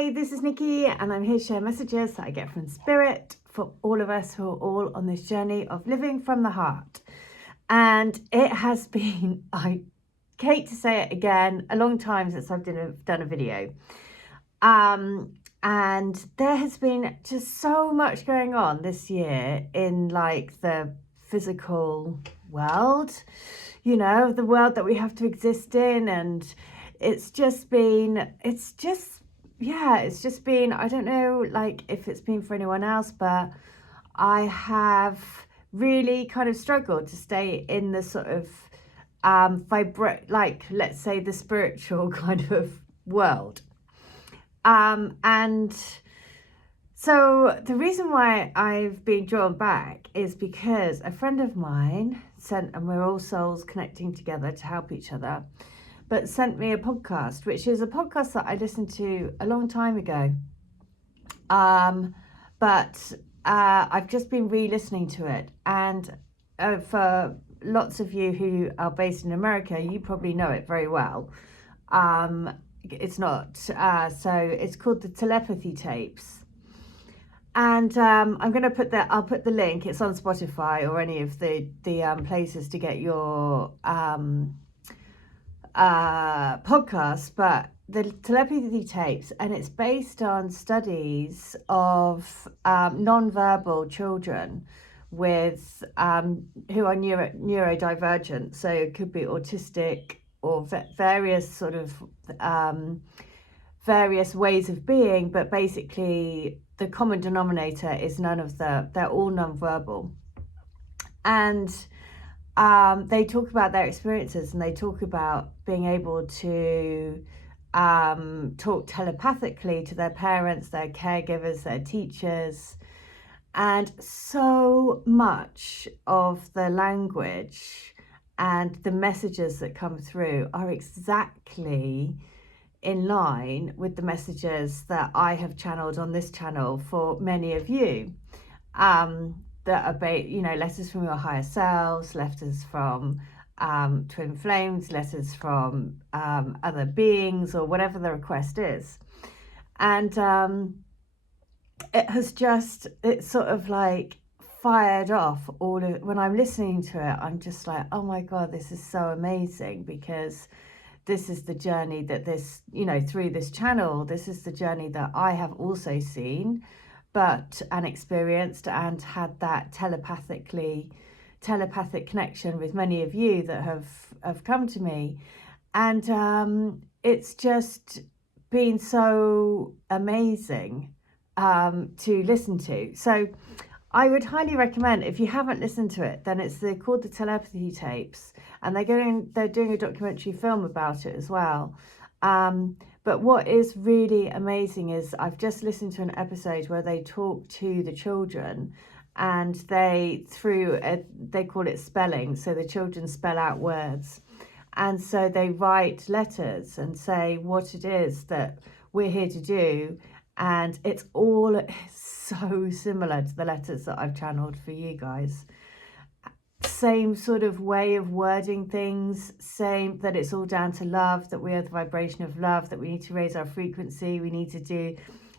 Hey, this is Nicky and I'm here to share messages that I get from Spirit for all of us who are all on this journey of living from the heart. And it has been, I hate to say it again, a long time since I've done a video. And there has been just so much going on this year in like the physical world, you know, the world that we have to exist in. And it's just been, I don't know, like if it's been for anyone else, but I have really kind of struggled to stay in the sort of let's say the spiritual kind of world. And so the reason why I've been drawn back is because a friend of mine sent, and we're all souls connecting together to help each other, but sent me a podcast, which is a podcast that I listened to a long time ago. But I've just been re-listening to it. And for lots of you who are based in America, you probably know it very well. It's not. So it's called the Telepathy Tapes. And I'm going to I'll put the link. It's on Spotify or any of the places to get your podcast, but the Telepathy Tapes, and it's based on studies of non-verbal children with who are neurodivergent, so it could be autistic or various sort of various ways of being, but basically the common denominator is they're all non-verbal. And they talk about their experiences, and they talk about being able to talk telepathically to their parents, their caregivers, their teachers. And so much of the language and the messages that come through are exactly in line with the messages that I have channeled on this channel for many of you. That are, letters from your higher selves, letters from twin flames, letters from other beings, or whatever the request is. And it's sort of like fired off when I'm listening to it. I'm just like, oh my God, this is so amazing, because this is the journey that through this channel, this is the journey that I have also seen, and experienced, and had that telepathic connection with many of you that have come to me. And it's just been so amazing to listen to. So I would highly recommend, if you haven't listened to it, then they're called the Telepathy Tapes, and they're doing a documentary film about it as well. But what is really amazing is I've just listened to an episode where they talk to the children, and they call it spelling. So the children spell out words. And so they write letters and say what it is that we're here to do. And it's all so similar to the letters that I've channeled for you guys. Same sort of way of wording things, same that it's all down to love, that we are the vibration of love, that we need to raise our frequency, we need to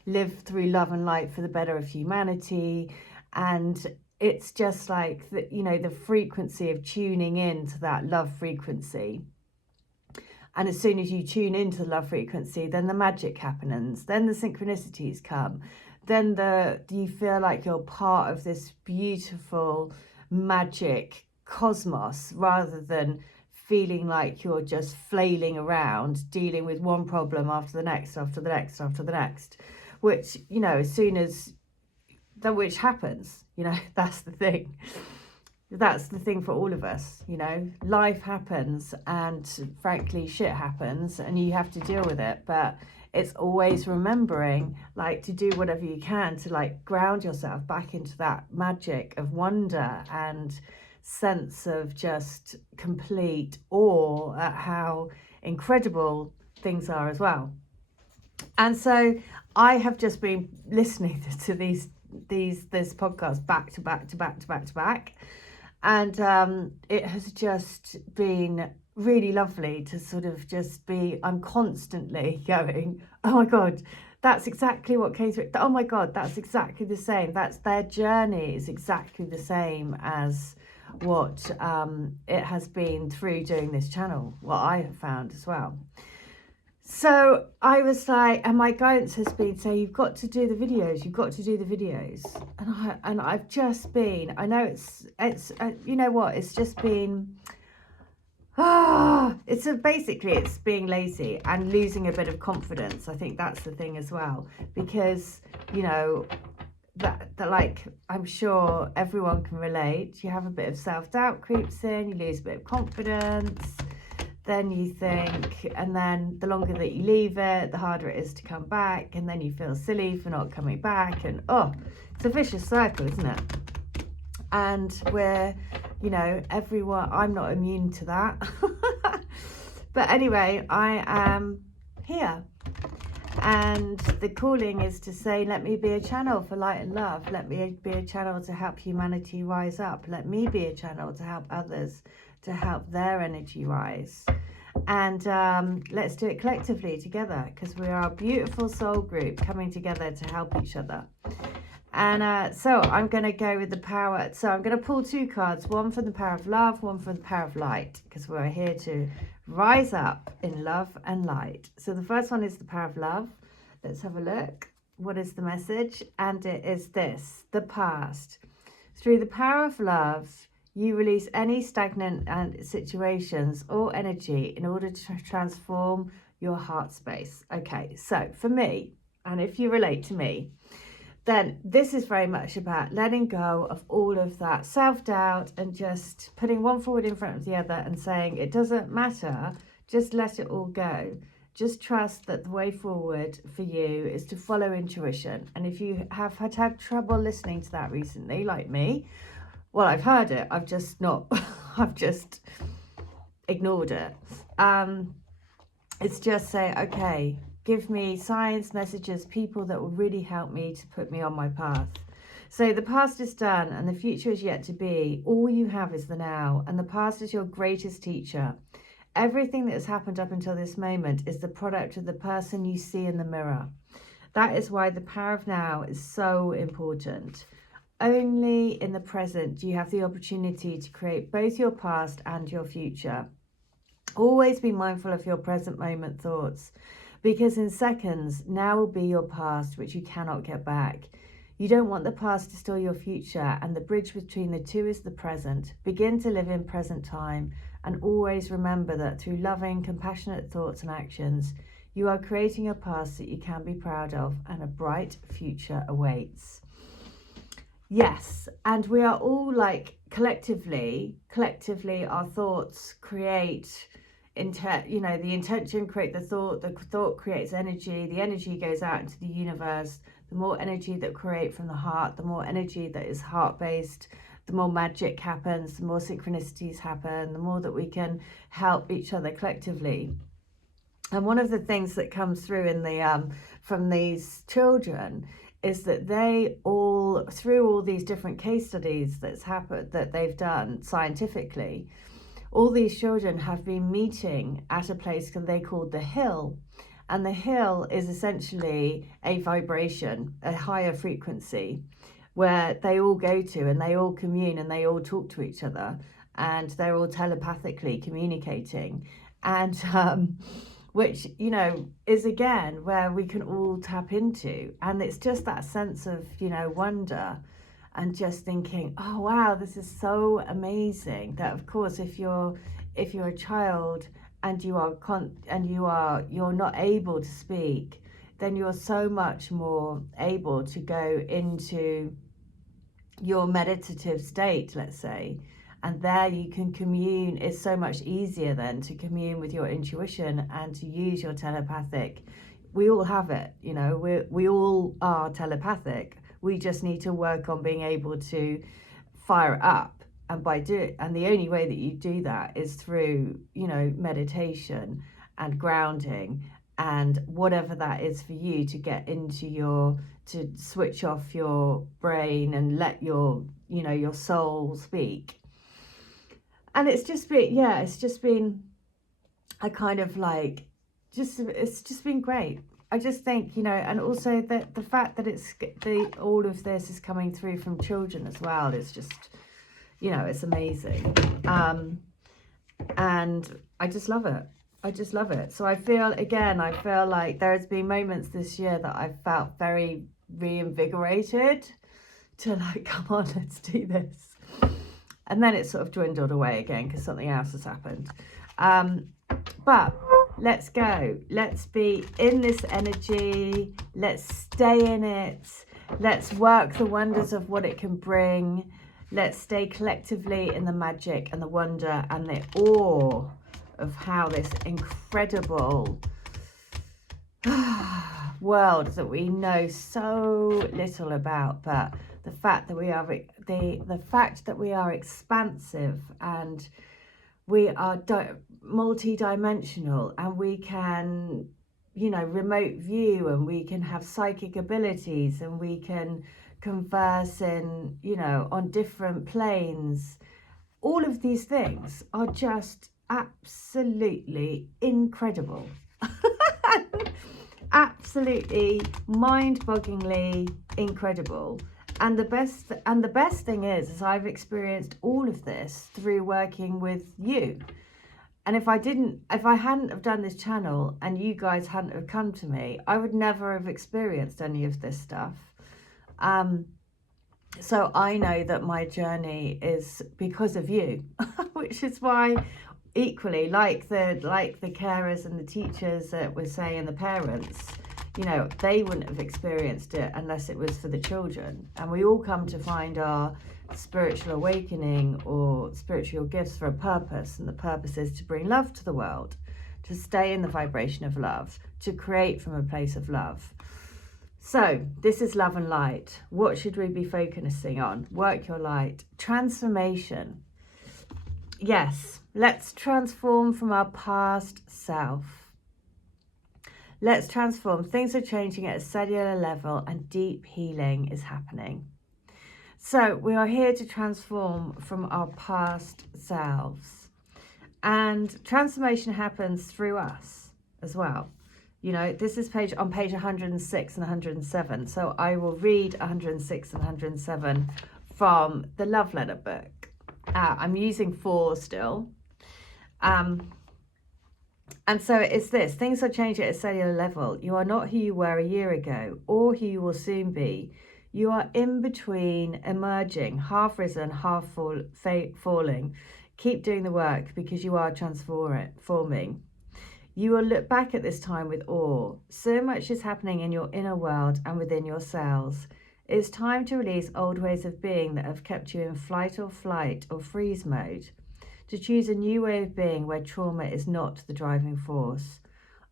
live through love and light for the better of humanity. And it's just like the frequency of tuning in to that love frequency. And as soon as you tune into the love frequency, then the magic happens, then the synchronicities come, then you feel like you're part of this beautiful magic cosmos, rather than feeling like you're just flailing around dealing with one problem after the next, after the next, after the next, which, as soon as which happens, that's the thing. That's the thing for all of us, life happens, and frankly shit happens, and you have to deal with it. But it's always remembering to do whatever you can to ground yourself back into that magic of wonder and sense of just complete awe at how incredible things are as well. And so I have just been listening to this podcast back to back. And it has just been really lovely to sort of just be, I'm constantly going, oh my God, That's exactly what came through. Oh my God, that's exactly the same. That's their journey is exactly the same as what it has been through doing this channel, what I have found as well. So I was like, and my guidance has been saying, you've got to do the videos, you've got to do the videos. And I've just been, I know it's you know what, it's just been, basically it's being lazy and losing a bit of confidence. I think that's the thing as well, because, you know, that like, I'm sure everyone can relate. You have a bit of self-doubt creeps in, you lose a bit of confidence, then you think, and then the longer that you leave it, the harder it is to come back, and then you feel silly for not coming back, and it's a vicious circle, isn't it? And we're, you know, everyone, I'm not immune to that. But anyway, I am here, and the calling is to say, let me be a channel for light and love. Let me be a channel to help humanity rise up. Let me be a channel to help others, to help their energy rise. And let's do it collectively together, because we are a beautiful soul group coming together to help each other. And so I'm going to go with the power. So I'm going to pull 2 cards, one for the power of love, one for the power of light, because we're here to rise up in love and light. So the first one is the power of love. Let's have a look. What is the message? And it is this: the past. Through the power of love, you release any stagnant situations or energy in order to transform your heart space. Okay, so for me, and if you relate to me, then this is very much about letting go of all of that self-doubt and just putting one forward in front of the other and saying, it doesn't matter, just let it all go. Just trust that the way forward for you is to follow intuition. And if you have had trouble listening to that recently, like me, well, I've heard it, I've just not, I've just ignored it. It's just say, okay, give me signs, messages, people that will really help me to put me on my path. So the past is done and the future is yet to be. All you have is the now, and the past is your greatest teacher. Everything that has happened up until this moment is the product of the person you see in the mirror. That is why the power of now is so important. Only in the present do you have the opportunity to create both your past and your future. Always be mindful of your present moment thoughts, because in seconds, now will be your past, which you cannot get back. You don't want the past to steal your future, and the bridge between the two is the present. Begin to live in present time, and always remember that through loving, compassionate thoughts and actions, you are creating a past that you can be proud of, and a bright future awaits. Yes, and we are all like collectively our thoughts create, you know, the intention create the thought creates energy, the energy goes out into the universe. The more energy that create from the heart, the more energy that is heart-based, the more magic happens, the more synchronicities happen, the more that we can help each other collectively. And one of the things that comes through in the from these children is that they all, through all these different case studies that's happened, that they've done scientifically, all these children have been meeting at a place that they called the hill. And the hill is essentially a vibration, a higher frequency, where they all go to and they all commune and they all talk to each other, and they're all telepathically communicating. And which, you know, is again where we can all tap into. And it's just that sense of, you know, wonder and just thinking, oh wow, this is so amazing. That of course, if you're a child and you're not able to speak, then you're so much more able to go into your meditative state, let's say, and there you can commune. It's so much easier then to commune with your intuition and to use your telepathic. We all have it, you know, we all are telepathic. We just need to work on being able to fire it up. And and the only way that you do that is through, you know, meditation and grounding and whatever that is for you, to get into to switch off your brain and let your, you know, your soul speak. And it's just been a kind of like, it's just been great. just think, you know, and also the fact that all of this is coming through from children as well is just, you know, it's amazing. And I just love it. I just love it. So I feel like there's been moments this year that I felt very reinvigorated to like, come on, let's do this. And then it sort of dwindled away again because something else has happened. But let's go. Let's be in this energy. Let's stay in it. Let's work the wonders of what it can bring. Let's stay collectively in the magic and the wonder and the awe of how this incredible world that we know so little about, but the fact that we are expansive, and we are multi-dimensional, and we can, you know, remote view, and we can have psychic abilities, and we can converse in, you know, on different planes. All of these things are just absolutely incredible. Absolutely mind-bogglingly incredible. And the best thing is I've experienced all of this through working with you. And if I hadn't have done this channel and you guys hadn't have come to me, I would never have experienced any of this stuff. So I know that my journey is because of you, which is why equally, like the carers and the teachers that we're saying, the parents, you know, they wouldn't have experienced it unless it was for the children. And we all come to find our spiritual awakening or spiritual gifts for a purpose, and the purpose is to bring love to the world, to stay in the vibration of love, to create from a place of love. So this is love and light. What should we be focusing on? Work your light. Transformation. Yes, let's transform from our past self. Let's transform. Things are changing at a cellular level, and deep healing is happening. So we are here to transform from our past selves. And transformation happens through us as well. You know, this is on page 106 and 107. So I will read 106 and 107 from the Love Letter book. I'm using 4 still. And so it's this. Things are changing at a cellular level. You are not who you were a year ago or who you will soon be. You are in between, emerging, half risen, half falling. Keep doing the work because you are transforming. You will look back at this time with awe. So much is happening in your inner world and within your cells. It's time to release old ways of being that have kept you in flight or freeze mode. To choose a new way of being where trauma is not the driving force.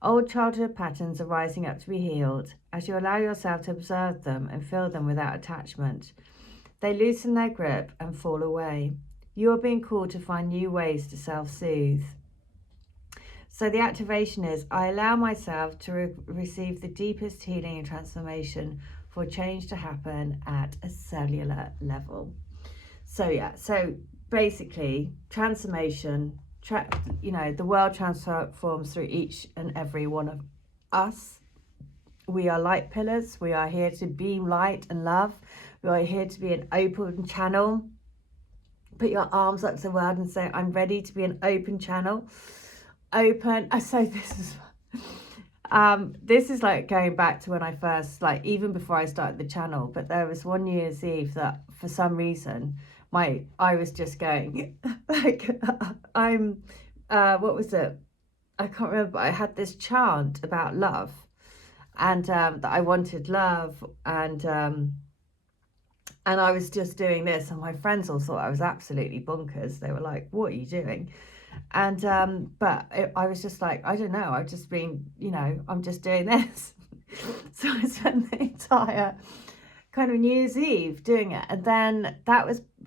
Old childhood patterns are rising up to be healed as you allow yourself to observe them and feel them without attachment. They loosen their grip and fall away. You are being called to find new ways to self-soothe. So the activation is, I allow myself to receive the deepest healing and transformation for change to happen at a cellular level. So yeah, so basically transformation, you know, the world transforms through each and every one of us. We are light pillars. We are here to beam light and love. We are here to be an open channel. Put your arms up to the world and say, I'm ready to be an open channel. Open. So this is like going back to when I first, like even before I started the channel, but there was one New Year's Eve that for some reason I was just going like what was it? I can't remember, but I had this chant about love, and that I wanted love, and I was just doing this, and my friends all thought I was absolutely bonkers. They were like, what are you doing? And I was just like, I don't know, I've just been, you know, I'm just doing this. So I spent the entire kind of New Year's Eve doing it, and then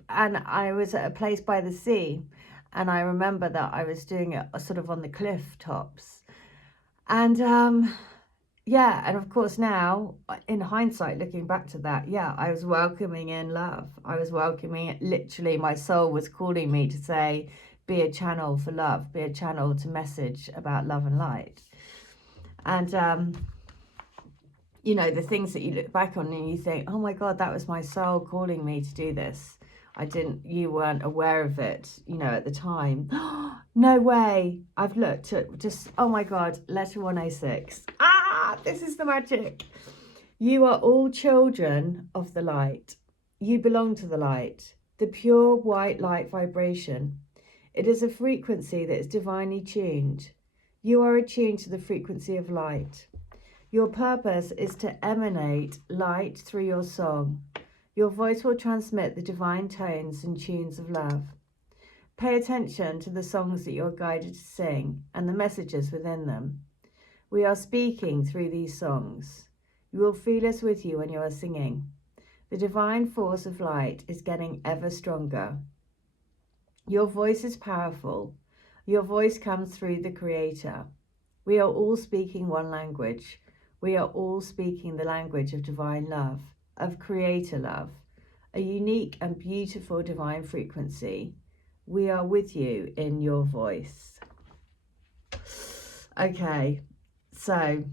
I was at a place by the sea, and I remember that I was doing it sort of on the cliff tops, and yeah, and of course now in hindsight looking back to that, yeah, I was welcoming in love. I was welcoming it, literally my soul was calling me to say, be a channel for love, be a channel to message about love and light. And you know, the things that you look back on and you think, oh my God, that was my soul calling me to do this. You weren't aware of it, you know, at the time. No way. I've looked at just, oh my God, letter 106. This is the magic. You are all children of the light. You belong to the light, the pure white light vibration. It is a frequency that is divinely tuned. You are attuned to the frequency of light. Your purpose is to emanate light through your song. Your voice will transmit the divine tones and tunes of love. Pay attention to the songs that you're guided to sing and the messages within them. We are speaking through these songs. You will feel us with you when you are singing. The divine force of light is getting ever stronger. Your voice is powerful. Your voice comes through the Creator. We are all speaking one language. We are all speaking the language of divine love, of Creator love, a unique and beautiful divine frequency. We are with you in your voice. Okay, so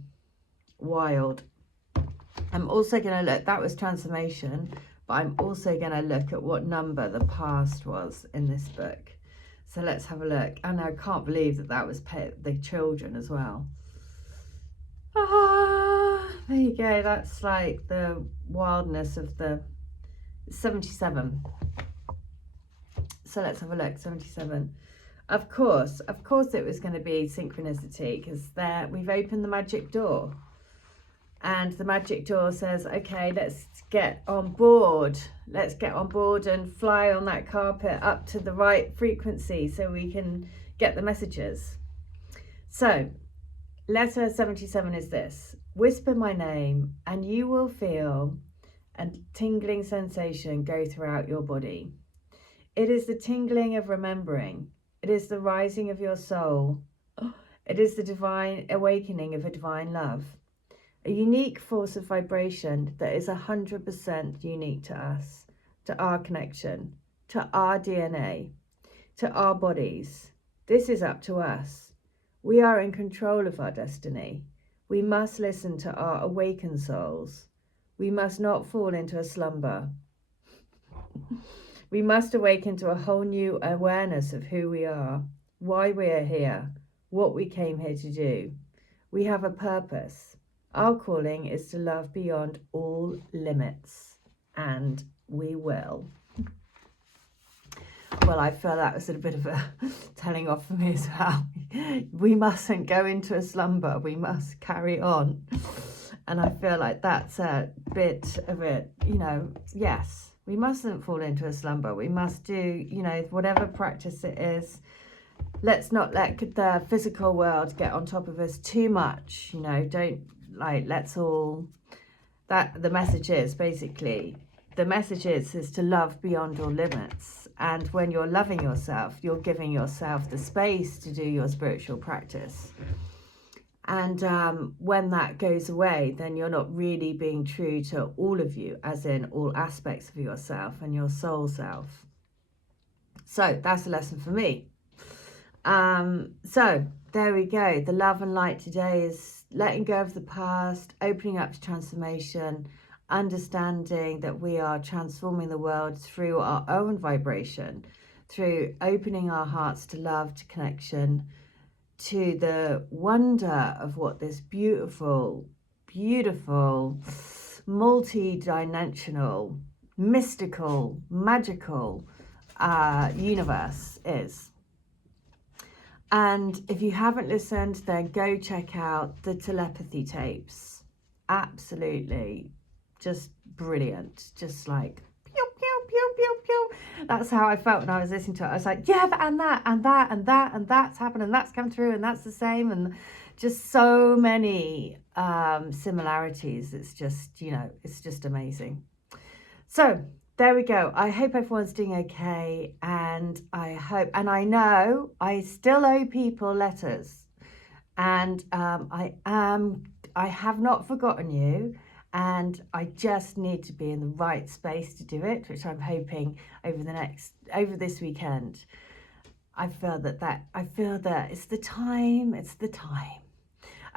wild. I'm also going to look, that was transformation, but I'm also going to look at what number the past was in this book. So let's have a look. And I can't believe that that was the children as well. There you go. That's like the wildness of the 77. So let's have a look. 77. Of course it was going to be synchronicity, because there we've opened the magic door. And the magic door says, okay, let's get on board. Let's get on board and fly on that carpet up to the right frequency so we can get the messages. So, letter 77 is this. Whisper my name and you will feel a tingling sensation go throughout your body. It is the tingling of remembering. It is the rising of your soul. It is the divine awakening of a divine love. A unique force of vibration that is 100% unique to us, to our connection, to our DNA, to our bodies. This is up to us. We are in control of our destiny. We must listen to our awakened souls. We must not fall into a slumber. We must awaken to a whole new awareness of who we are, why we are here, what we came here to do. We have a purpose. Our calling is to love beyond all limits, and we will. Well, I feel that was a bit of a telling off for me as well. We mustn't go into a slumber. We must carry on. And I feel like that's a bit of it, you know, yes, we mustn't fall into a slumber. We must do, you know, whatever practice it is. Let's not let the physical world get on top of us too much, you know, let's all, the message is basically, the message is to love beyond all limits. And when you're loving yourself, you're giving yourself the space to do your spiritual practice. And when that goes away, then you're not really being true to all of you, as in all aspects of yourself and your soul self. So that's a lesson for me. So there we go. The love and light today is letting go of the past, opening up to transformation, understanding that we are transforming the world through our own vibration, through opening our hearts to love, to connection, to the wonder of what this beautiful, beautiful, multi-dimensional, mystical, magical universe is. And if you haven't listened, then go check out the telepathy tapes. Absolutely. Just brilliant. Just like, pew, pew, pew, pew, pew. That's how I felt when I was listening to it. I was like, yeah, and that, and that, and that, and that's happened, and that's come through, and that's the same. And just so many similarities. It's just, you know, it's just amazing. So there we go. I hope everyone's doing okay, and I hope, and I know I still owe people letters, and I have not forgotten you, and I just need to be in the right space to do it, which I'm hoping over this weekend. I feel that it's the time.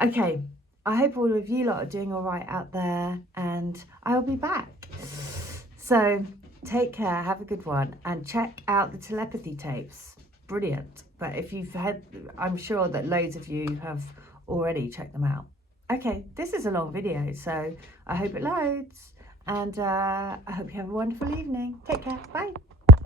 Okay, I hope all of you lot are doing all right out there, and I'll be back. So take care, have a good one, and check out the telepathy tapes. Brilliant. But if you've had, I'm sure that loads of you have already checked them out. Okay, this is a long video, so I hope it loads, and I hope you have a wonderful evening. Take care. Bye.